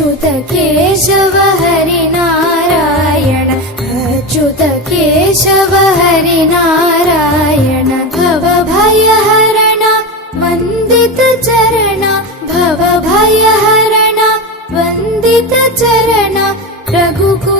अच्युत केशव हरि नारायण अच्युत केशव हरि नारायण भवभयहरण वन्दित चरण भवभयहरण वन्दित चरण रघुकुल